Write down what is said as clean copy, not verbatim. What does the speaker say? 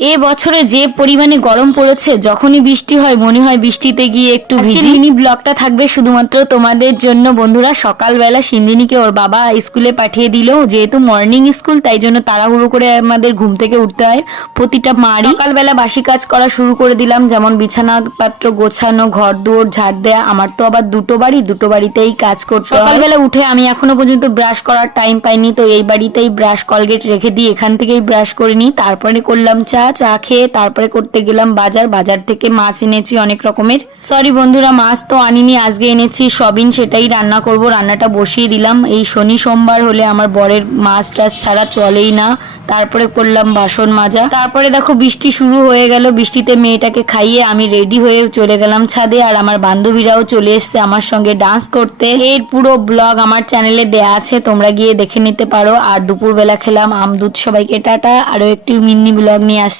এ বছরে যে পরিমাণে গরম পড়েছে, যখনই বৃষ্টি হয় মনে হয় বৃষ্টিতে গিয়ে একটু ভিজি। মিনি ব্লগটা থাকবে শুধুমাত্র তোমাদের জন্য বন্ধুরা। সকালবেলা সিন্দিনীকে ওর বাবা স্কুলে পাঠিয়ে দিল, যেহেতু মর্নিং স্কুল তাই জন্য তাড়াহুড়ো করে আমাদের ঘুম থেকে উঠতে হয় প্রতিটা মারই। সকালবেলা বাসি কাজ করা শুরু করে দিলাম, যেমন বিছানা পাত্র গোছানো, ঘর দুয়ার ঝাড় দেয়া। আমার তো আবার দুটো বাড়িতেই কাজ করতে হয়। সকালবেলা উঠে আমি এখনো পর্যন্ত ব্রাশ করার টাইম পাইনি, তো এই বাড়িতেই ব্রাশ কলগেট রেখে দিই, এখান থেকেই ব্রাশ করে নিই। তারপরে করলাম চা খেয়ে তারপরে করতে গেলাম বাজার থেকে মাছ এনেছি অনেক রকমের। সরি বন্ধুরা, মাছ তো আনিনি, আজকে এনেছি সবিন, সেটাই রান্না করব। রান্নাটা বসিয়ে দিলাম। এই শনি সোমবার হলে আমার বরের মাছ টাছ ছাড়া চলেই না। তারপরে করলাম বাসন মাজা। তারপরে দেখো বৃষ্টি শুরু হয়ে গেল। বৃষ্টিতে মেয়েটাকে খাইয়ে আমি রেডি হয়ে চলে গেলাম ছাদে, আর আমার বান্ধবীরাও চলে এসছে আমার সঙ্গে ডান্স করতে। এর পুরো ব্লগ আমার চ্যানেলে দেয়া আছে, তোমরা গিয়ে দেখে নিতে পারো। আর দুপুরবেলা খেলাম আম দুধ। সবাইকে টাটা। আরো একটি মিনি ব্লগ নিয়ে আসছি।